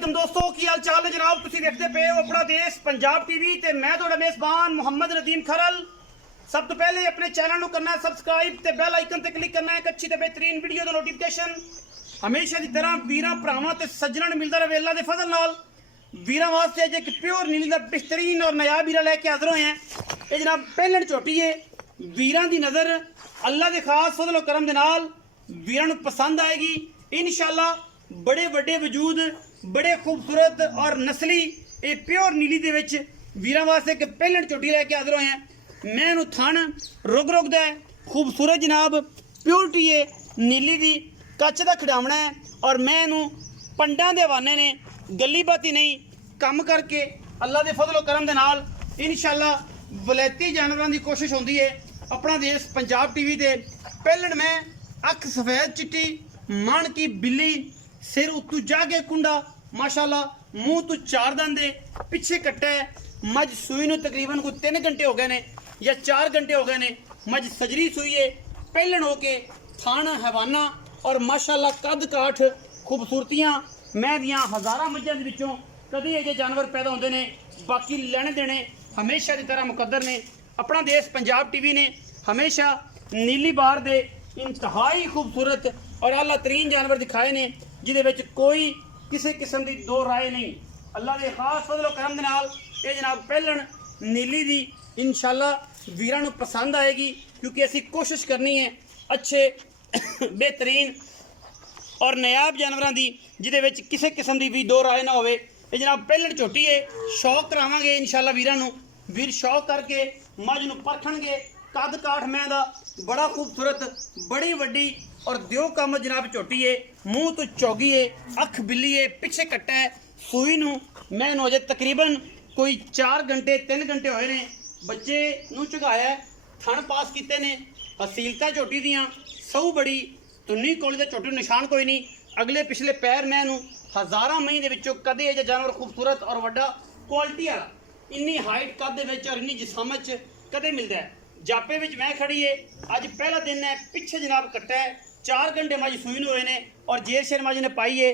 वालेकुम दोस्तों की हाल चाल है जनाब। तुसी देखते पे हो अपना देश पंजाब टीवी ते मैं तुहाडा मेज़बान मोहम्मद नदीम खरल। सब तो पहले अपने चैनल को करना है सब्सक्राइब ते बेल आइकन ते क्लिक करना है एक अच्छी ते बेहतरीन वीडियो दा नोटिफिकेशन हमेशा की तरह वीरां भरावां ते सज्जणां नूं मिलदा रहे अल्लाह दे फजल नाल। वीरां वास्ते अज एक प्योर नीली दा बेहतरीन और नायाब हीरा लैके हाज़र होए हैं। ये जनाब पहलन झोटी है। वीरां दी नज़र अल्लाह दे खास फजल करम दे नाल वीरां नूं पसंद आएगी इंशाअल्लाह। बड़े बड़े वजूद बड़े खूबसूरत और नस्ली ये प्योर नीली दे विच वीरां वास्ते एक पहलन झोटी लैके हाज़र होए हैं। मैं नूं थण रुग रुगदा है खूबसूरत जनाब प्योरिटी है नीली दी कच्च दा खिडावना है और मैं नूं पंडां दे हवाने ने गली बाती नहीं कम करके अल्लाह दे फजल करम दे नाल इंशाअल्लाह वलैती जानवरां दी कोशिश होंदी है। अपना देश पंजाब टीवी दे पहलन में अख सफेद चिट्टी मन की बिल्ली सिर उत्तू जाके कुंडा माशाल्लाह मुंह तू चार दंदे पिछे कट्टा है। मज सूई नूं तकरीबन कोई 3 घंटे हो गए ने या 4 घंटे हो गए ने। मज सजरी सूई है पहलन होके थान हैवाना और माशाल्लाह कद काठ खूबसूरतियां मैं दियां हज़ारां मझां दे विचों कदे ये जानवर पैदा होंदे ने। बाकी लेने देने हमेशा की तरह मुकद्दर ने। अपना देश पंजाब टीवी ने हमेशा नीली बार दे इंतहाई खूबसूरत और आला तरीन जानवर दिखाए ने जिहदे विच कोई किसी किस्म की दो राय नहीं। अल्लाह के खास फजल करम दे नाल ये जनाब पहलन नीली दी इंशाअल्लाह वीरां नूं पसंद आएगी क्योंकि असी कोशिश करनी है अच्छे बेहतरीन और नायाब जानवरां दी जिहदे विच किसी किस्म की भी दो राय ना होवे। ये जनाब पहलन झोटी है शौक करावांगे इंशाअल्लाह वीरां नूं। वीर शौक करके मझ नूं परखणगे कद काठ मैं दा बड़ा खूबसूरत बड़ी वड्डी और दियो कम जनाब झोटी है। मुंह तो चौगी है अख बिल्ली है पिछे कट्टा है सूई नूं मैं नूं अजे तकरीबन कोई 4 घंटे 3 घंटे होए ने। बच्चे नूं झुगाया है थण पास कीते ने असीलता झोटी दियां सऊ बड़ी तुन्नी कोली दा झोटी निशान कोई नहीं। अगले पिछले पैर मैं नूं हज़ारां मई दे विचों कदे ये जानवर खूबसूरत और वड्डा क्वालिटी वाला इन्नी हाइट कद दे विच और इन्नी जिस्म च कदे मिलदा है। जापे विच मैं खड़ी है अज पहला दिन है पिछे जनाब कट्टा है 4 घंटे मज सूई नूं होए ने और जेर शेर मज ने पाई है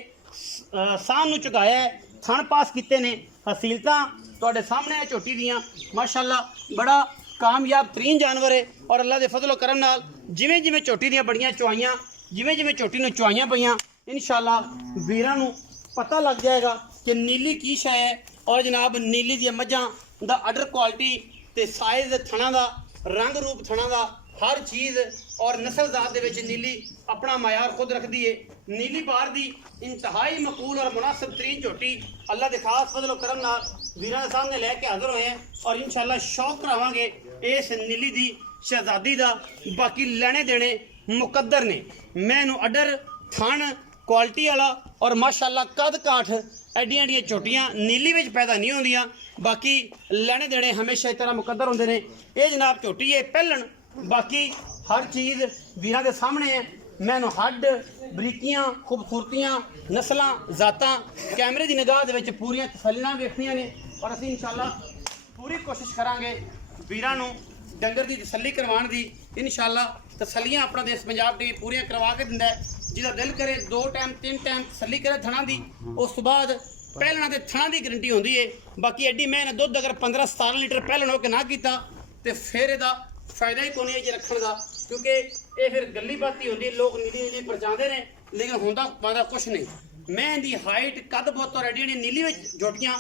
साम नूं चुकाया है थण पास किते ने हसीलतां तुहाडे सामने है झोटी दियां माशाअल्लाह बड़ा कामयाब तरीन जानवर है। और अल्लाह दे फजल करम नाल जिवें जिवें झोटी दियां बड़ियां चुआइयां जिवें जिवें झोटी नूं चुआइयां पईयां इंशाअल्लाह वीरां नूं पता लग जाएगा कि नीली की शै है। और जनाब नीली दी मझां दा अडर क्वालिटी ते साइज़ थणा दा रंग रूप थणा दा हर चीज़ और नस्ल जात दे विच नीली अपना मयार खुद रखती है। नीली बार दी इंतहाई मकबूल और मुनासिब तरीन झोटी अल्लाह दे खास फजल करम नाल वीरां दे सामने लैके हाज़र होए हैं और इंशाअल्लाह शौक करावांगे इस नीली दी शहजादी दा। बाकी लेने देने मुकद्दर ने मैं नूं अडर थण क्वालिटी वाला और माशाअल्लाह कद काठ एडियां एडियां झोटियां नीली विच पैदा नहीं होंदियां। बाकी लेने देने हमेशा इस तरह मुकद्दर होंदे ने। ये जनाब झोटी है पहलन बाकी हर चीज़ वीरां दे सामने है। मैनू हड बरीकियां खूबसूरतियां नस्लां जातां कैमरे की निगाह दे विच पूरियां तसल्लियां वेखनियां ने और असीं इंशाअल्लाह पूरी कोशिश करांगे वीरां नूं डंगर की तसल्ली करवाउण दी। इंशाअल्लाह तसल्लियां अपना देश पंजाब टीवी पूरियां करवा के दिंदा है। जिहदा दिल करे 2 टाइम 3 टाइम तसल्ली करे थणा दी उस तो बाद पहलना के थणा की गारंटी होंदी है। बाकी एड्डी मैं दुध अगर 15-17 लीटर पहलन होकर ना किया तो फिर यदा फायदा ही कोई नहीं रखने का क्योंकि ये फिर गली बाती होंदी लोग नीली नीली परचाते हैं लेकिन होंदा पादा कुछ नहीं। मैं इनकी हाइट कद बहुत और एडी एडी नीली झोटियां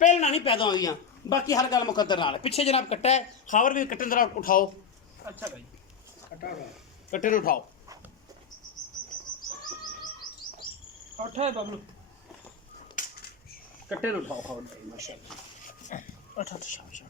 पहलना नहीं पैदा होंदियां। बाकी हर गल मुकद्दर नाल पिछे जनाब कट्टा है खावर भी कट्टे जरा उठाओ। अच्छा भाई कट्टे नूं उठाओ उठा है बबलू कट्टे नूं उठाओ खावर भाई माशाअल्लाह उठा तो शाबाश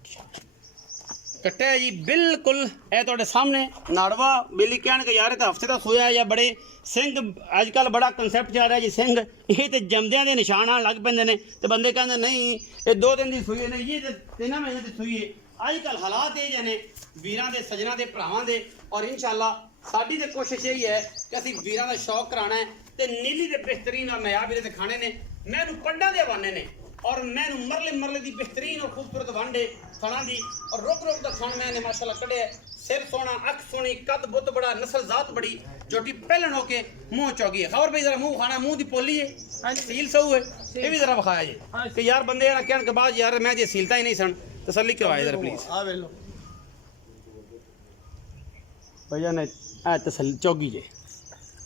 कट्टा है जी बिल्कुल ए तुहाडे सामने नाड़वा बेली कहण के यार तो हफ्ते का सोया या बड़े सिंह अजकल बड़ा कंसैप्ट चल रहा जी सिंह ये तो जमदियां दे निशान आन लग पैंदे ने तो बंदे कहंदे नहीं ये 2 दिन की सूई है ये तो 3 महीने की सूई है। अजकल हालात ये ने वीरां दे सजना दे भरावां दे और इंशाअल्लाह साडी ते कोशिश यही है कि असीं वीरां दा शौक कराना है तो नीली दे बेहतरीन और नायाब हीरे ते खाने ने मैनू पंडां दे हवाने ने और मैनू मरले मरले की बेहतरीन और खूबसूरत वांडे थणा दी और रुक रुक दा थण मैंने माशाअल्लाह कढ़े सिर सोना, अख सोनी, कद बुत बड़ा, नस्ल जात बड़ी, झोटी पहलन होके मुंह चौगी है। खबर भाई जरा मुंह खाना, मुंह दी पोली है, सील सऊ है, ये भी जरा बखाया जी कि यार बंदे ना कहने के बाद यार मैं जे सीलता ही नहीं सन, तसल्ली करवाए जरा प्लीज। आ वे लो भैया ने ऐ तसल्ली चौगी जे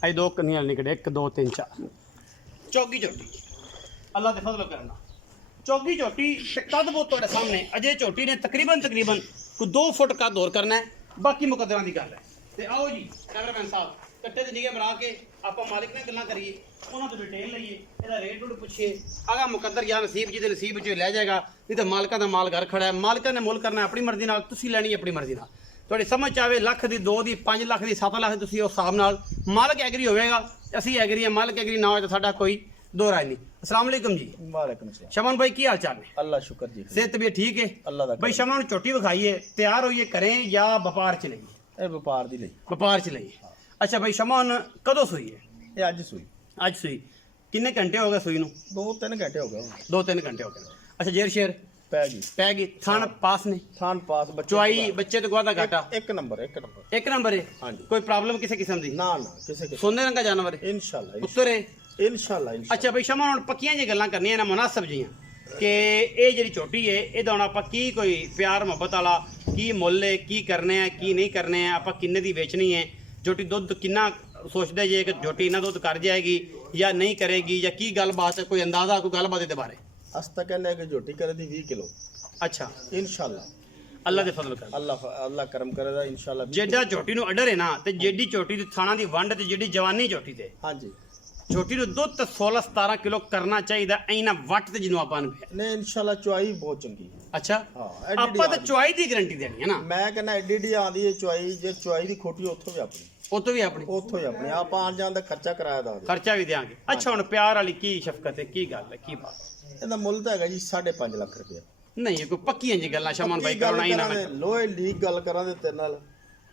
आई दो कन्नियां निकले 1 2 3 4 चौगी झोटी अल्लाह दे फजल करना चौगी झोटी ते कद बहुत ਤੁਹਾਡੇ सामने अजय झोटी ने तकरीबन कोई 2 फुट कद और करना है, बाकी मुकद्दरां दी गल है। ते आओ जी कैमरामैन साहब कट्टे ते निगे बना के ਆਪਾਂ ਮਾਲਿਕ ਨਾਲ ਗੱਲਾਂ ਕਰੀਏ, ਉਹਨਾਂ ਤੋਂ ਡਿਟੇਲ ਲਈਏ, ਇਹਦਾ ਰੇਟ ਰੂਟ ਪੁੱਛੀਏ। ਆਗਾ ਮੁਕੱਦਰ ਜਾਂ ਨਸੀਬ ਜਿਹਦੇ ਨਸੀਬ ਵਿੱਚ ਲੈ ਜਾਏਗਾ, ਨਹੀਂ ਤਾਂ ਮਾਲਕਾਂ ਦਾ ਮਾਲ ਘਰ ਖੜਾ ਹੈ। ਮਾਲਕਾਂ ਨੇ ਮੁੱਲ ਕਰਨਾ ਆਪਣੀ ਮਰਜ਼ੀ ਨਾਲ, ਤੁਸੀਂ ਲੈਣੀ ਆਪਣੀ ਮਰਜ਼ੀ ਨਾਲ। ਤੁਹਾਡੀ ਸਮਝ ਆਵੇ ਲੱਖ ਦੀ 2 ਦੀ 5 ਲੱਖ ਦੀ 7 ਲੱਖ ਤੁਸੀਂ ਉਸ ਹਿਸਾਬ ਨਾਲ ਮਾਲਕ ਐਗਰੀ ਹੋਵੇਗਾ, ਅਸੀਂ ਐਗਰੀ ਹਾਂ। ਮਾਲਕ ਐਗਰੀ ਨਾ ਹੋਏ ਤਾਂ ਸਾਡਾ ਕੋਈ ਦੋ ਰਾਏ ਨਹੀਂ। अस्सलाम वालेकुम जी। वालेकुम सलाम। शमन भाई की हाल चाल है? अल्लाह शुक्र जी। सेहत तबीयत ठीक है? अल्लाह दा भाई शमन चोटी विखाइए, तैयार होइए करें या व्यापार च लईए? ए व्यापार दी लई। व्यापार च लईए। अच्छा भाई शमन कदों सूई है? ये अज सूई। अज सूई। किन्ने घंटे हो गए सूई नूं? 2-3 घंटे हो गए। 2-3 घंटे हो गए। अच्छा जेर शेर पै गई थान पास ने? थान पास बच्चे चुआई बच्चे तो गवादा घाटा? एक नंबर एक नंबर है। हां जी। कोई प्रॉब्लम किसी किस्म दी? ना किसी के। सोने रंग का जानवर है इंशाल्लाह पुत्तर है इंशाल्लाह। अच्छा भाई शमन हुण पक्कियां जी गल्लां करनियां ना मुनासिब जियां कि ਇਹ ਜਿਹੜੀ ਝੋਟੀ ਹੈ ਇਹਦਾ ਹੁਣ ਆਪਾਂ ਕੀ ਕੋਈ ਪਿਆਰ ਮੁਹੱਬਤ ਵਾਲਾ ਕੀ ਮੁੱਲ ਹੈ, ਕੀ ਕਰਨੇ ਆ ਕੀ ਨਹੀਂ ਕਰਨੇ ਆ, ਆਪਾਂ ਕਿੰਨੇ ਦੀ ਵੇਚਣੀ ਹੈ, ਝੋਟੀ ਦੁੱਧ ਕਿੰਨਾ ਸੋਚਦੇ ਜੇ ਕਿ ਝੋਟੀ ਇਹਨਾਂ ਦੁੱਧ ਕਰ ਜਾਏਗੀ ਜਾਂ ਨਹੀਂ ਕਰੇਗੀ, ਜਾਂ ਕੀ ਗੱਲਬਾਤ ਹੈ, ਕੋਈ ਅੰਦਾਜ਼ਾ ਕੋਈ ਗੱਲਬਾਤ ਇਹਦੇ ਬਾਰੇ? अस तक कहने कि झोटी करे दी 20 किलो ਅੱਛਾ इंशाल्लाह। ਅੱਲਾ ਦੇ ਫਜ਼ਲ ਕਰ अल्लाह करम करेगा इंशाल्लाह। ਜਿਹੜਾ ਝੋਟੀ ਨੂੰ ਅਡਰ ਹੈ ਨਾ ਤੇ ਜਿਹੜੀ ਝੋਟੀ ਦੀ ਥਾਣਾ ਦੀ ਵੰਡ ਤੇ ਜਿਹੜੀ ਜਵਾਨੀ ਝੋਟੀ ਤੇ हां जी। ਝੋਟੀ ਨੂੰ ਦੁੱਧ ਤੇ 16-17 ਕਿਲੋ ਕਰਨਾ ਚਾਹੀਦਾ ਐਨਾ ਵੱਟ ਤੇ ਜਿਹਨੂੰ ਆਪਾਂ ਨੂੰ नहीं इंशाल्लाह चुआई बहुत चंगी। ਅੱਛਾ हाँ ਆਪਾਂ ਤਾਂ ਚੁਆਈ ਦੀ ਗਾਰੰਟੀ ਦੇਣੀ ਹੈ ਨਾ। मैं कहना एडी आंदी है चुआई, जे चुआई दी खोटी उथों भी अपनी ਉਹ ਤੋਂ ਵੀ ਆਪਣੀ उथों ही अपनी आप आन जान दा खर्चा कराया दा। ਖਰਚਾ ਵੀ ਦਿਆਂਗੇ। ਅੱਛਾ ਹੁਣ ਪਿਆਰ ਵਾਲੀ ਕੀ ਸ਼ਫਕਤ ਹੈ, ਕੀ ਗੱਲ ਹੈ, ਕੀ ਬਾਤ? ਇਹਦਾ ਮੁੱਲ ਤਾਂ ਹੈਗਾ ਜੀ 5.5 ਲੱਖ ਰੁਪਏ। ਨਹੀਂ ਕੋਈ ਪੱਕੀਆਂ ਜੀ ਗੱਲਾਂ ਸ਼ਮਨ ਭਾਈ ਕਰਨਾ ਹੀ ਨਾ। ਲੋਹੇ ਲੀਕ ਗੱਲ ਕਰਾਂ ਦੇ ਤੇਰੇ ਨਾਲ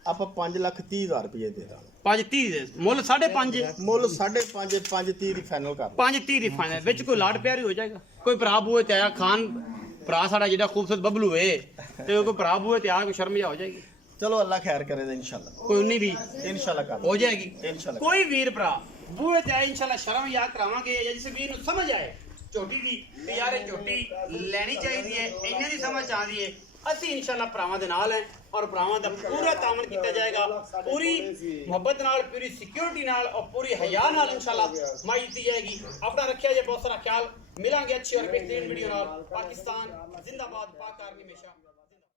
ਆਪਾਂ 5,30,000 ਰੁਪਏ ਦੇ ਦਾਂਗੇ। 5-30 ਦੇ ਮੁੱਲ 5.5 ਮੁੱਲ 5.5 5.30 ਦੀ ਫਾਈਨਲ ਕਰ 5-30 ਦੀ ਫਾਈਨਲ ਵਿੱਚ ਕੋਈ ਲਾਡ ਪਿਆਰ ਹੀ ਹੋ ਜਾਏਗਾ। ਕੋਈ ਭਰਾ ਬੂਏ ਤੇ ਆਇਆ ਖਾਨ ਭਰਾ ਸਾਡਾ ਜਿਹੜਾ ਖੂਬਸੂਰਤ ਬੱਬਲੂ ਏ ਤੇ ਕੋਈ ਭਰਾ ਬੂਏ ਤੇ ਆ ਕੋਈ ਸ਼ਰਮ ਜਾ ਹੋ ਜਾਏਗੀ। ਚਲੋ ਅੱਲਾ ਖੈਰ ਕਰੇ ਤੇ ਇੰਸ਼ਾਅੱਲਾ ਕੋਈ 19 ਵੀ ਇੰਸ਼ਾਅੱਲਾ ਕਰ ਹੋ ਜਾਏਗੀ ਇੰਸ਼ਾਅੱਲਾ। ਕੋਈ ਵੀਰ ਭਰਾ ਬੂਏ ਤੇ ਆਏ ਇੰਸ਼ਾਅੱਲਾ ਸ਼ਰਮ ਯਾ ਕਰਾਵਾਂਗੇ, ਜਾਂ ਜਿਸ ਵੀਰ ਨੂੰ ਸਮਝ ਆਏ ਝੋਟੀ ਦੀ ਤੇ ਯਾਰ ਇਹ ਝੋਟੀ ਲੈਣੀ ਚਾਹੀਦੀ ਹੈ, ਇੰਨੇ ਦੀ ਸਮਝ ਆਉਂਦੀ ਹੈ, ਅਸੀਂ ਇੰਸ਼ਾਅੱਲਾ ਭਰਾਵਾਂ ਦੇ ਨਾਲ ਹੈ ਔਰ ਭਰਾਵਾਂ ਦਾ ਪੂਰਾ ਤਾਮਨ ਕੀਤਾ ਜਾਏਗਾ, ਪੂਰੀ ਮੁਹੱਬਤ ਨਾਲ, ਪੂਰੀ ਸਿਕਿਉਰਿਟੀ ਨਾਲ ਔਰ ਪੂਰੀ ਹਯਾ ਨਾਲ ਇੰਸ਼ਾਅੱਲਾ ਮਾਈ ਦਿੱਤੀ ਜਾਏਗੀ। ਆਪਣਾ ਰੱਖਿਆ ਜੇ ਬਹੁਤ ਸਾਰਾ ਖਿਆਲ। ਮਿਲਾਂਗੇ ਅੱਛੀ ਔਰ ਬਿਹਤਰੀਨ ਵੀਡੀਓ ਨਾਲ। ਪਾਕਿस्तान जिंदाबाद, पाक आर्मी हमेशा।